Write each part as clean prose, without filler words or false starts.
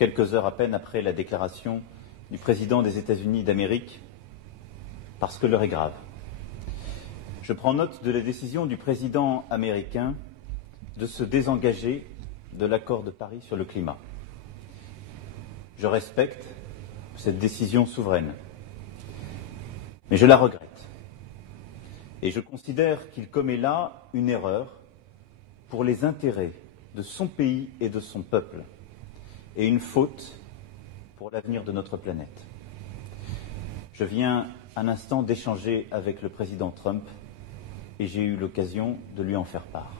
quelques heures à peine après la déclaration du président des États-Unis d'Amérique, parce que l'heure est grave. Je prends note de la décision du président américain de se désengager de l'accord de Paris sur le climat. Je respecte cette décision souveraine, mais je la regrette. Et je considère qu'il commet là une erreur pour les intérêts de son pays et de son peuple, et une faute pour l'avenir de notre planète. Je viens un instant d'échanger avec le président Trump et j'ai eu l'occasion de lui en faire part.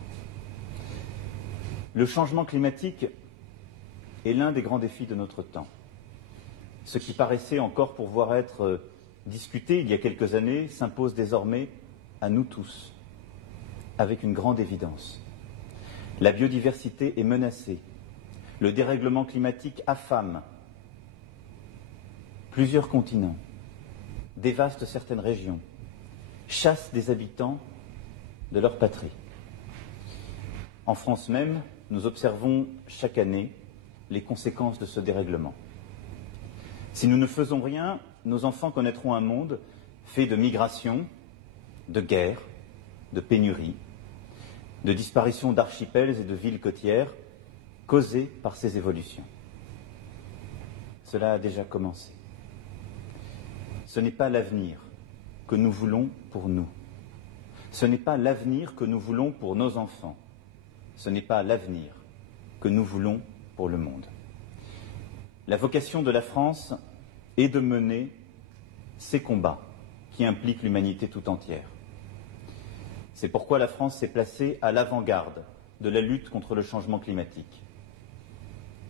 Le changement climatique est l'un des grands défis de notre temps. Ce qui paraissait encore pouvoir être discuté il y a quelques années s'impose désormais à nous tous, avec une grande évidence. La biodiversité est menacée. Le dérèglement climatique affame plusieurs continents, dévaste certaines régions, chasse des habitants de leur patrie. En France même, nous observons chaque année les conséquences de ce dérèglement. Si nous ne faisons rien, nos enfants connaîtront un monde fait de migration, de guerres, de pénuries, de disparition d'archipels et de villes côtières causées par ces évolutions. Cela a déjà commencé. Ce n'est pas l'avenir que nous voulons pour nous. Ce n'est pas l'avenir que nous voulons pour nos enfants. Ce n'est pas l'avenir que nous voulons pour le monde. La vocation de la France est de mener ces combats qui impliquent l'humanité tout entière. C'est pourquoi la France s'est placée à l'avant-garde de la lutte contre le changement climatique.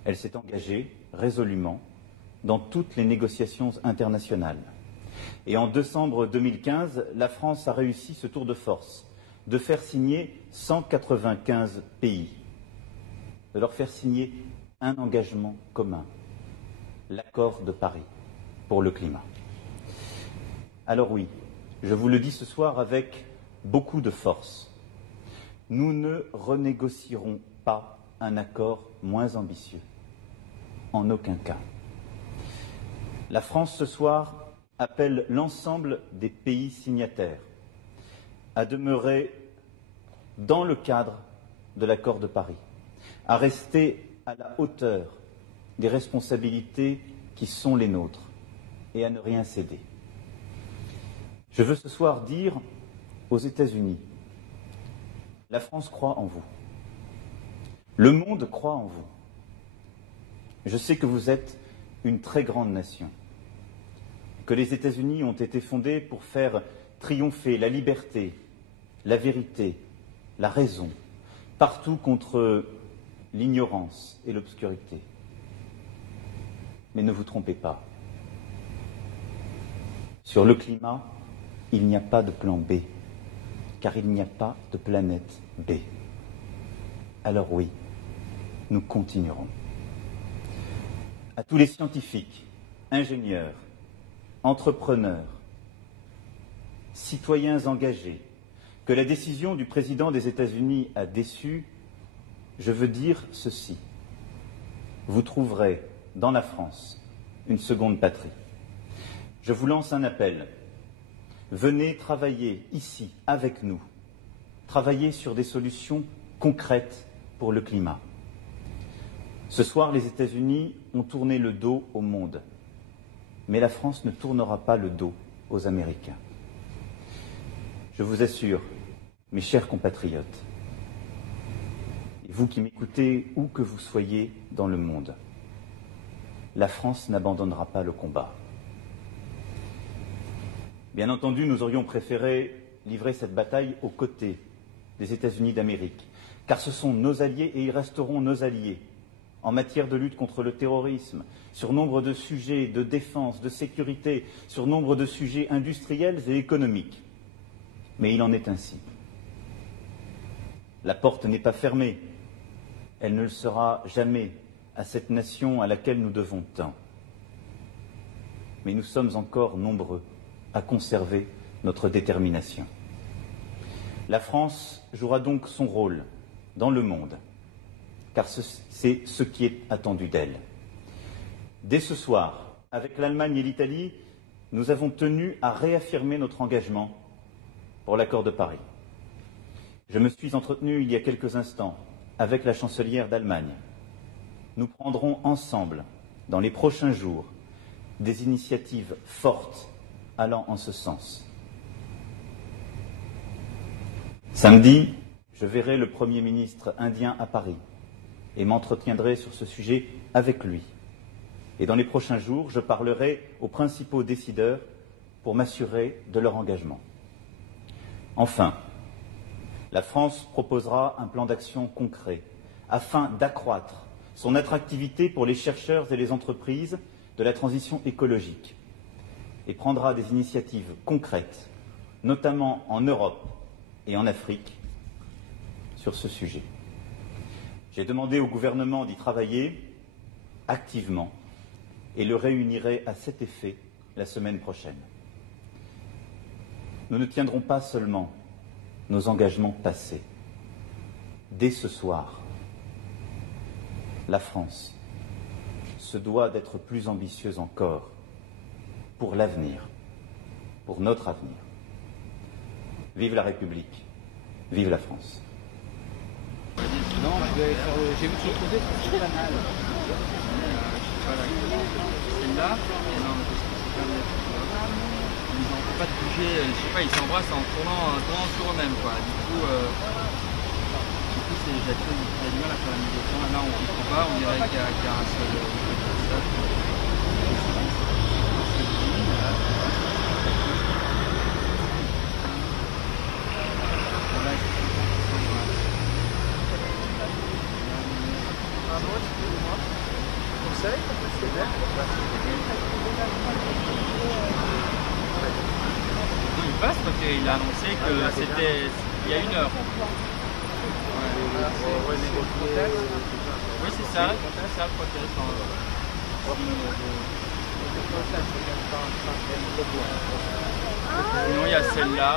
Elle s'est engagée résolument dans toutes les négociations internationales. Et en décembre 2015, la France a réussi ce tour de force, de faire signer 195 pays, de leur faire signer un engagement commun, l'accord de Paris pour le climat. Alors oui, je vous le dis ce soir avec beaucoup de force. Nous ne renégocierons pas un accord moins ambitieux. En aucun cas. La France, ce soir, appelle l'ensemble des pays signataires à demeurer dans le cadre de l'accord de Paris, à rester à la hauteur des responsabilités qui sont les nôtres et à ne rien céder. Je veux ce soir dire aux États-Unis, la France croit en vous. Le monde croit en vous. Je sais que vous êtes une très grande nation, que les États-Unis ont été fondés pour faire triompher la liberté, la vérité, la raison, partout contre l'ignorance et l'obscurité. Mais ne vous trompez pas. Sur le climat, il n'y a pas de plan B, car il n'y a pas de planète B. Alors oui, nous continuerons. À tous les scientifiques, ingénieurs, entrepreneurs, citoyens engagés, que la décision du président des États-Unis a déçu, je veux dire ceci. Vous trouverez dans la France une seconde patrie. Je vous lance un appel. Venez travailler ici avec nous, travailler sur des solutions concrètes pour le climat. Ce soir, les États-Unis ont tourné le dos au monde, mais la France ne tournera pas le dos aux Américains. Je vous assure, mes chers compatriotes, et vous qui m'écoutez où que vous soyez dans le monde, la France n'abandonnera pas le combat. Bien entendu, nous aurions préféré livrer cette bataille aux côtés des États-Unis d'Amérique, car ce sont nos alliés et ils resteront nos alliés en matière de lutte contre le terrorisme, sur nombre de sujets de défense, de sécurité, sur nombre de sujets industriels et économiques. Mais il en est ainsi. La porte n'est pas fermée. Elle ne le sera jamais à cette nation à laquelle nous devons tant. Mais nous sommes encore nombreux à conserver notre détermination. La France jouera donc son rôle dans le monde, car c'est ce qui est attendu d'elle. Dès ce soir, avec l'Allemagne et l'Italie, nous avons tenu à réaffirmer notre engagement pour l'accord de Paris. Je me suis entretenu il y a quelques instants avec la chancelière d'Allemagne. Nous prendrons ensemble, dans les prochains jours, des initiatives fortes allant en ce sens. Samedi, je verrai le Premier ministre indien à Paris et m'entretiendrai sur ce sujet avec lui. Et dans les prochains jours, je parlerai aux principaux décideurs pour m'assurer de leur engagement. Enfin, la France proposera un plan d'action concret afin d'accroître son attractivité pour les chercheurs et les entreprises de la transition écologique et prendra des initiatives concrètes, notamment en Europe et en Afrique, sur ce sujet. J'ai demandé au gouvernement d'y travailler activement et le réunirai à cet effet la semaine prochaine. Nous ne tiendrons pas seulement nos engagements passés. Dès ce soir, la France se doit d'être plus ambitieuse encore pour l'avenir, pour notre avenir. Vive la République, vive la France. Non, j'ai vu que trouvé c'est pas mal. Celle-là, ils n'en font pas de bouger, je sais pas, ils s'embrassent en tournant sur eux-mêmes, quoi. Du coup, j'ai du mal à faire la médiation. Là, on ne comprend pas, on dirait qu'il y a un seul passage. Il passe parce qu'il a annoncé que c'était il y a 1 heure. Oui, c'est ça le protest. Sinon, il y a celle-là.